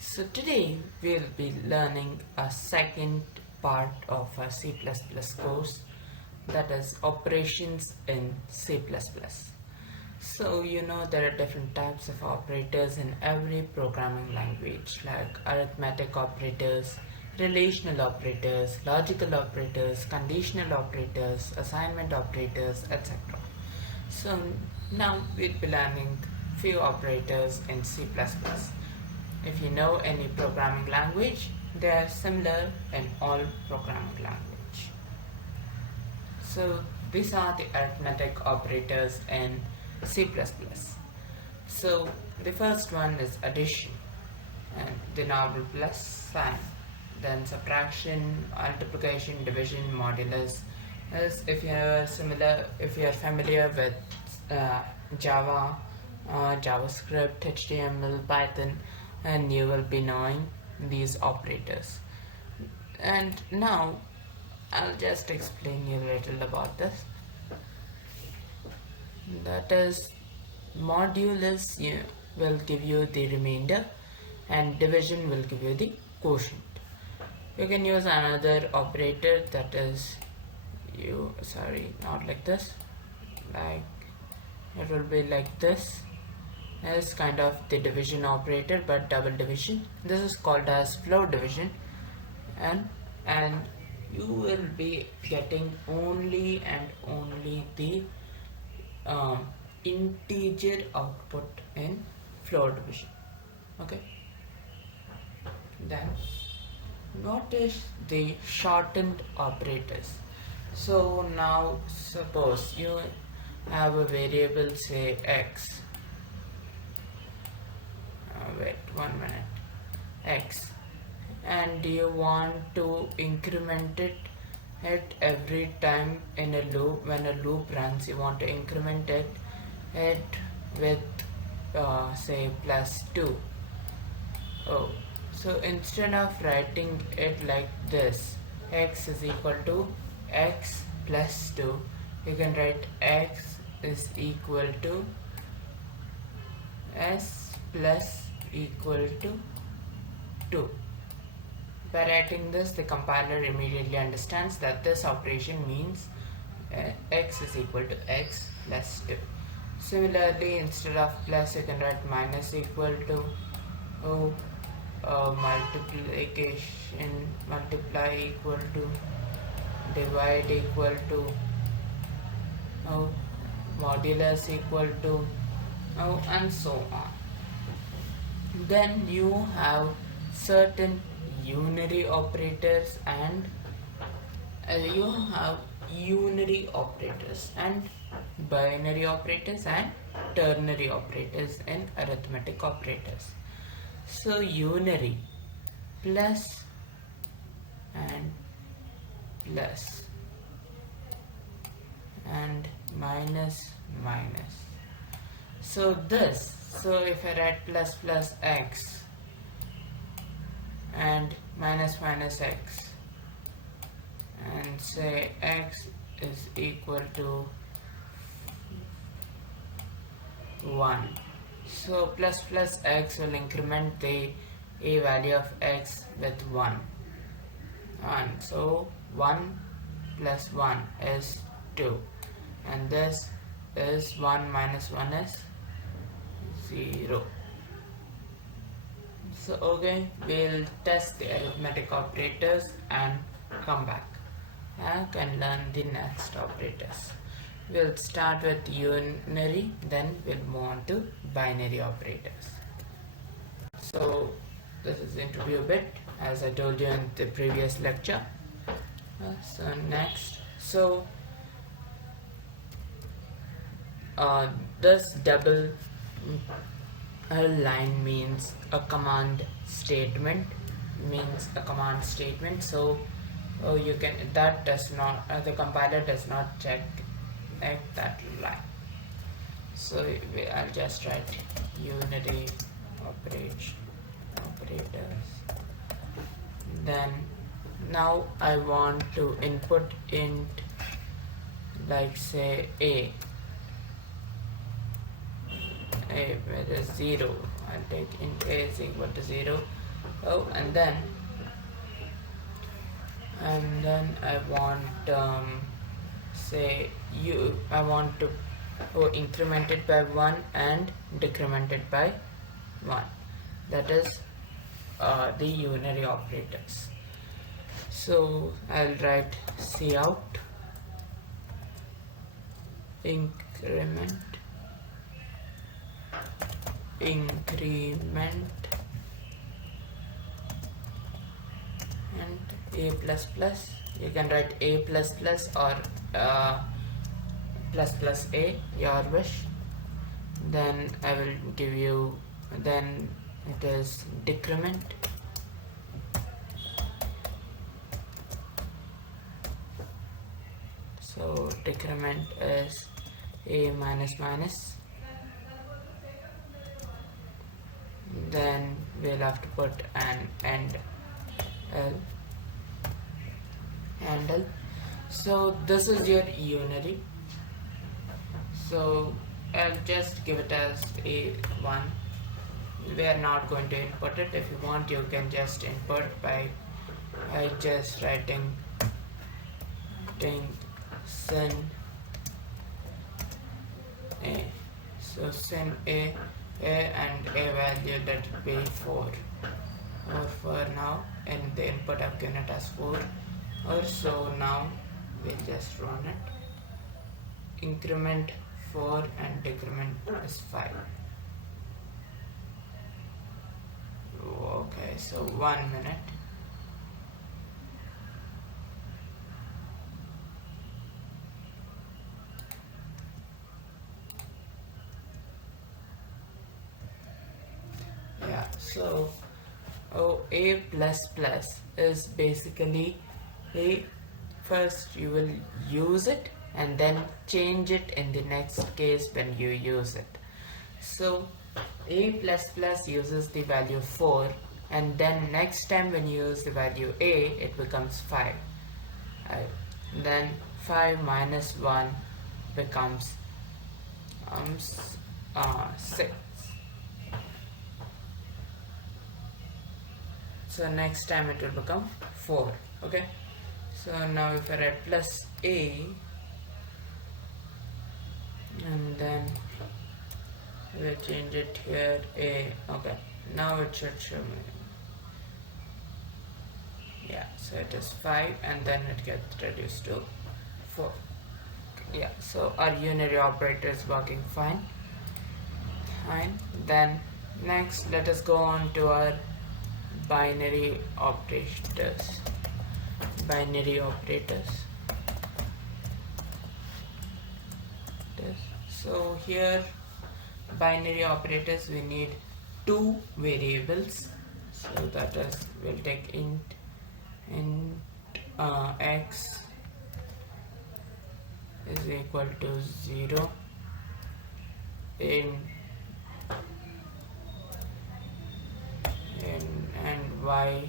So today we'll be learning a second part of our C++ course, that is operations in C++. So there are different types of operators in every programming language, like arithmetic operators, relational operators, logical operators, conditional operators, assignment operators, etc. So now we'll be learning few operators in C++. If you know any programming language, they are similar in all programming language. So these are the arithmetic operators in C++. So the first one is addition and the normal plus sign. Then subtraction, multiplication, division, modulus. As if you are familiar with Java, JavaScript, HTML, Python, and you will be knowing these operators. And now I'll just explain you a little about this. That is, modulus will give you the remainder and division will give you the quotient. You can use another operator, that is not like this, like it will be like this. Is kind of the division operator but double division. This is called as floor division, and you will be getting only and only the integer output in floor division. Okay, then notice the shortened operators. So now suppose you have a variable, say x. Wait 1 minute, x, and you want to increment it every time in a loop. When a loop runs, you want to increment it with say +2. So instead of writing it like this, x is equal to x plus 2, you can write x is equal to s plus equal to 2. By writing this, the compiler immediately understands that this operation means x is equal to x plus 2. Similarly, instead of plus, you can write minus equal to multiply equal to, divide equal to, modulus equal to, and so on. Then you have certain unary operators and binary operators and ternary operators in arithmetic operators. So unary, plus and plus and minus. So if I write plus plus x and minus x and say x is equal to 1, so plus plus x will increment the a value of x with 1. So 1 plus 1 is 2, and this is 1 minus 1 is 0. So okay, we'll test the arithmetic operators and come back and can learn the next operators. We'll start with unary, then we'll move on to binary operators. So this is interview bit, as I told you in the previous lecture. So next, this double line means a command statement. So you can, that does not, the compiler does not check that line. So I'll just write unary operators. Then now I want to input int, like say a with a 0. I'll take int a is equal to 0. Oh, and then I want say I want to increment it by 1 and decrement it by 1. That is the unary operators. So I'll write cout increment and a plus plus. You can write a plus plus or plus plus a, your wish. Then I will give you, then it is decrement so decrement is a minus minus. Then we'll have to put an handle. So this is your unary. So I'll just give it as a1. We are not going to input it. If you want, you can just input by just writing sin a. So sin a and a value, that will be 4. Or for now, in the input I've given it as 4. Or so now we'll just run it. Increment 4 and decrement is 5. Okay, so 1 minute. Yeah, so a plus plus is basically a, first you will use it and then change it in the next case when you use it. So a plus plus uses the value 4, and then next time when you use the value a, it becomes 5. Then 5 minus 1 becomes 6. So next time it will become 4. Okay, so now if I write plus a, and then we'll change it here a. Okay, now it should show me. Yeah, so it is 5 and then it gets reduced to 4. Yeah, so our unary operator is working fine. Then next let us go on to our binary operators. So here binary operators, we need 2 variables. So that is, we'll take int x is equal to 0, and y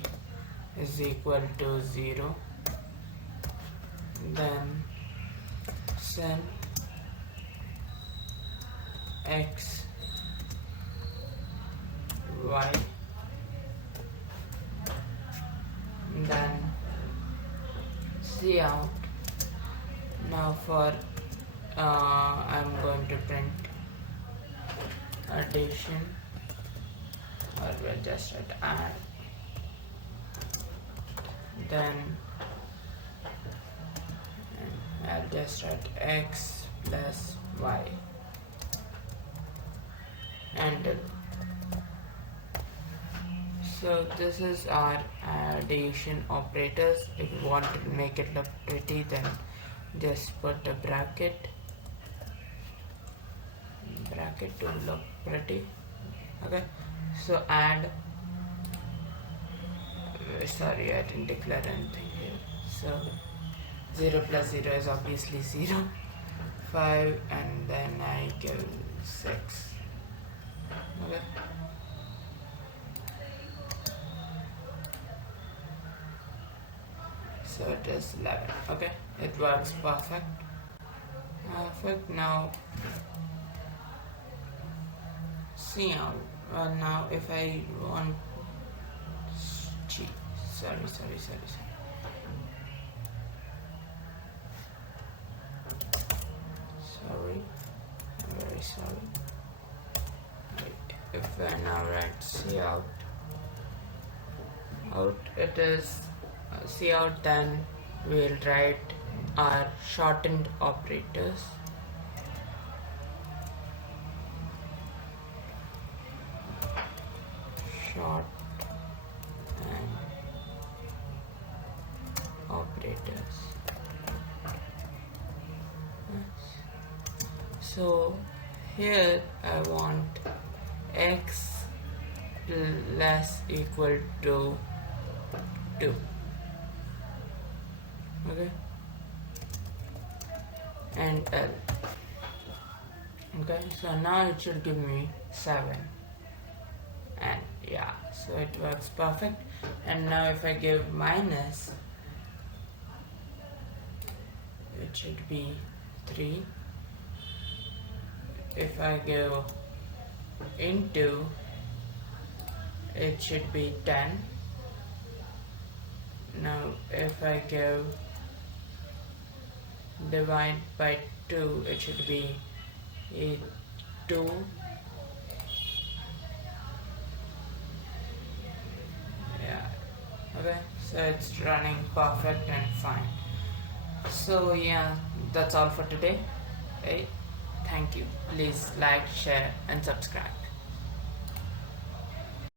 is equal to 0. Then sin x y, then cout. Now for I'm going to print addition, or we'll just write add. Then I'll just write x plus y and so this is our addition operators. If you want to make it look pretty, then just put a bracket to look pretty. Okay, so add, sorry, I didn't declare anything here. So 0 plus 0 is obviously 0, 5, and then I give 6. Okay, so it is 11. Okay, it works perfect. Now see now if I want G. Sorry. I'm very sorry. Right. If I now write cout, it is cout, then we'll write our shortened operators. Short and operators. So here I want x less equal to 2. Okay, and L. Okay, so now it should give me 7, and yeah, so it works perfect. And now if I give minus, it should be 3. If I give into, it should be 10. Now if I give divide by 2, it should be 2. Yeah, okay, so it's running perfect and fine. So yeah, that's all for today. Okay, thank you. Please like, share and subscribe.